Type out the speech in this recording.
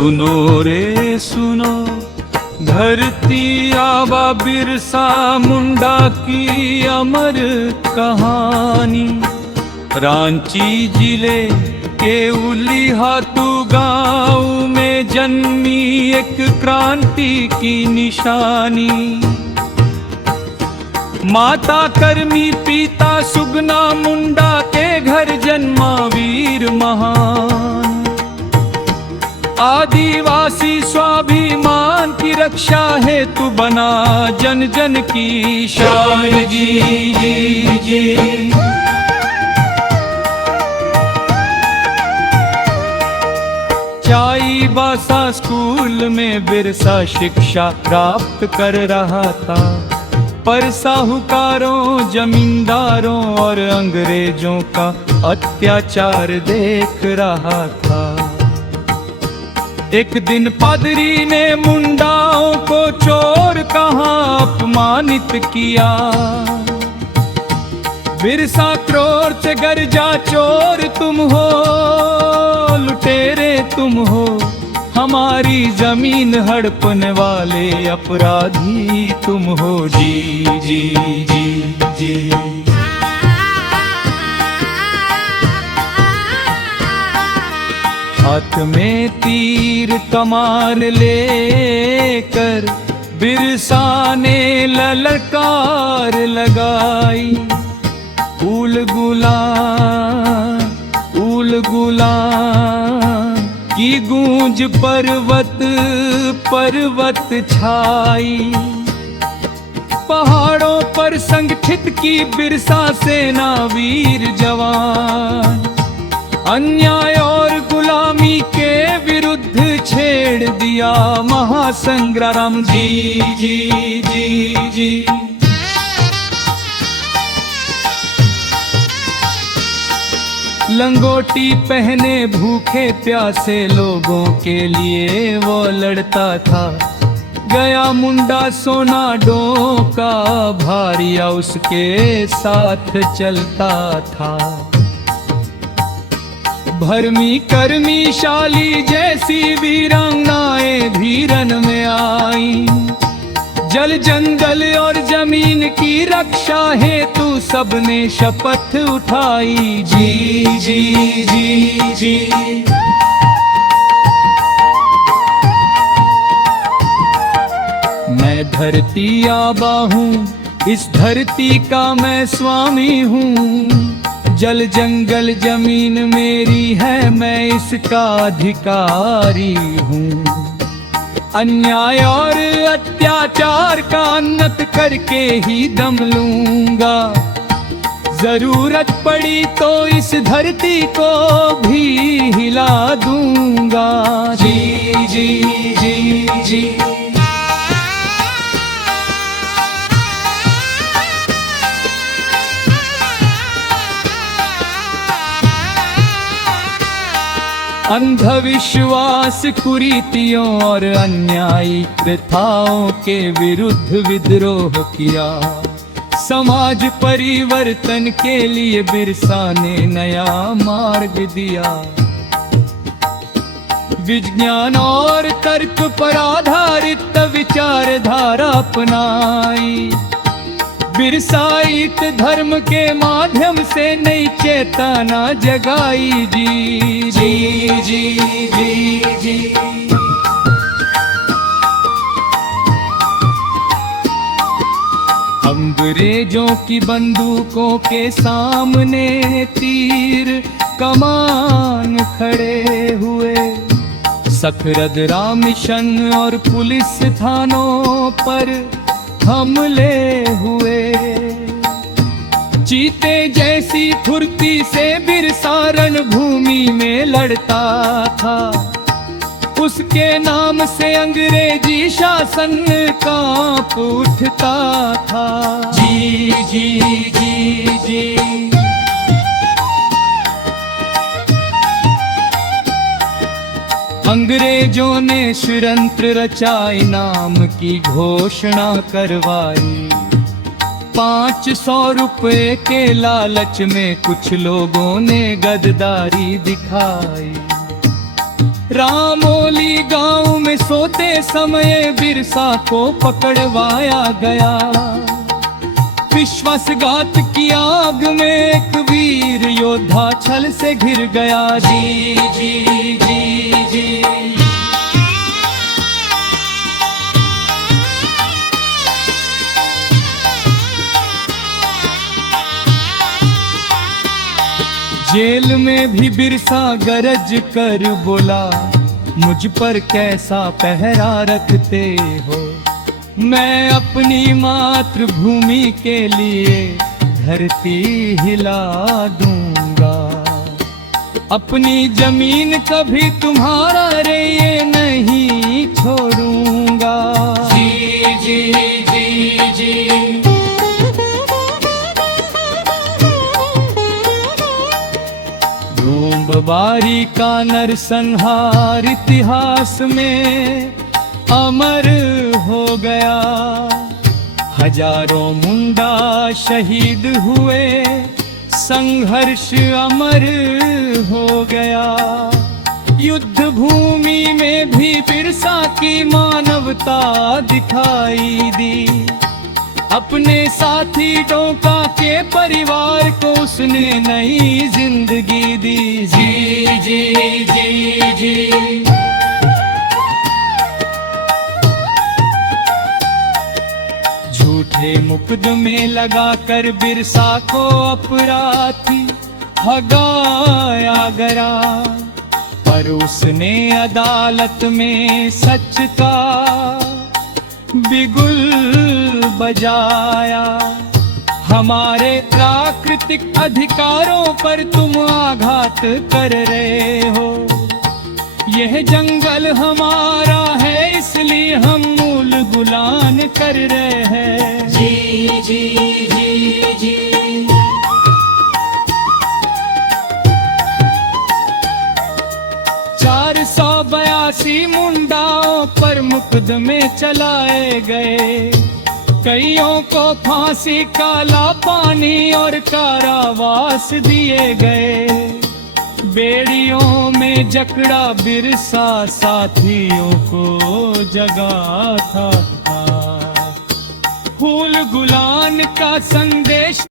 सुनो रे सुनो, धरती आबा बिरसा मुंडा की अमर कहानी। रांची जिले के उलिहातू गाँव में जन्मी एक क्रांति की निशानी। माता करमी पिता सुगना मुंडा के घर जन्मा वीर महान। आदिवासी स्वाभिमान की रक्षा हेतु बना जन जन की शान। जी जी जी। चाईबासा स्कूल में बिरसा शिक्षा प्राप्त कर रहा था, पर साहूकारों जमींदारों और अंग्रेजों का अत्याचार देख रहा था। एक दिन पादरी ने मुंडाओं को चोर कहा अपमानित किया। बिरसा क्रोध से गरजा, चोर तुम हो, लुटेरे तुम हो, हमारी जमीन हड़पने वाले अपराधी तुम हो। जी जी जी जी। हाथ में तीर कमान लेकर बिरसा ने ललकार लगाई। उल गुलां की गूंज पर्वत पर्वत छाई। पहाड़ों पर संगठित की बिरसा सेना वीर जवान। अन्याय और गुलामी के विरुद्ध छेड़ दिया महासंग्राम। जी जी जी जी। लंगोटी पहने भूखे प्यासे लोगों के लिए वो लड़ता था। गया मुंडा सोना डोका भारिया उसके साथ चलता था। भरमी कर्मी शाली जैसी वीरांगनाएं धीरन में आई। जल जंगल और जमीन की रक्षा हेतु सबने शपथ उठाई। जी जी जी जी। मैं धरती आबा हूँ, इस धरती का मैं स्वामी हूँ। जल जंगल जमीन मेरी है, मैं इसका अधिकारी हूँ। अन्याय और अत्याचार का अन्त करके ही दम लूंगा। जरूरत पड़ी तो इस धरती को भी हिला दूंगा। जी जी जी जी। अंधविश्वास कुरीतियों और अन्यायी प्रथाओं के विरुद्ध विद्रोह किया। समाज परिवर्तन के लिए बिरसा ने नया मार्ग दिया। विज्ञान और तर्क पर आधारित विचारधारा अपनाई। बिरसाइत धर्म के माध्यम से नई चेतना जगाई। जी जी जी जी जी। अंग्रेजों की बंदूकों के सामने तीर कमान खड़े हुए। सखरदरा मिशन और पुलिस थानों पर हमले हुए। चीते जैसी फुर्ती से बिरसा रणभूमि में लड़ता था। उसके नाम से अंग्रेजी शासन कांप उठता था। जी जी जी जी। अंग्रेजों ने षड्यंत्र रचा, इनाम की घोषणा करवाई। 500 रुपए के लालच में कुछ लोगों ने गद्दारी दिखाई। रामोली गांव में सोते समय बिरसा को पकड़वाया गया। विश्वासघात की आग में एक वीर योद्धा छल से घिर गया। जी जी जी जी जेल में भी बिरसा गरज कर बोला, मुझ पर कैसा पहरा रखते हो। मैं अपनी मातृभूमि के लिए धरती हिला दूंगा। अपनी जमीन कभी तुम्हारा रे ये नहीं छोड़ूंगा। जी जी जी जी धूम्रबारी का नरसंहार इतिहास में अमर हो गया। हजारों मुंडा शहीद हुए, संघर्ष अमर हो गया। युद्ध भूमि में भी बिरसा की मानवता दिखाई दी। अपने साथी डोका के परिवार को उसने नई जिंदगी दी। जी जी जी जी झूठे मुकदमे लगाकर बिरसा को अपराधी भगाया गया। पर उसने अदालत में सच का बिगुल बजाया। हमारे प्राकृतिक अधिकारों पर तुम आघात कर रहे हो। यह जंगल हमारा है इसलिए हम मूल गुलान कर रहे हैं। जी जी जी जी 482 मुंडाओं पर मुकदमे चलाए गए। कईयों को फांसी, काला पानी और कारावास दिए गए। बेड़ियों में जकड़ा बिरसा साथियों को जगाता था। फूल गुलान का संदेश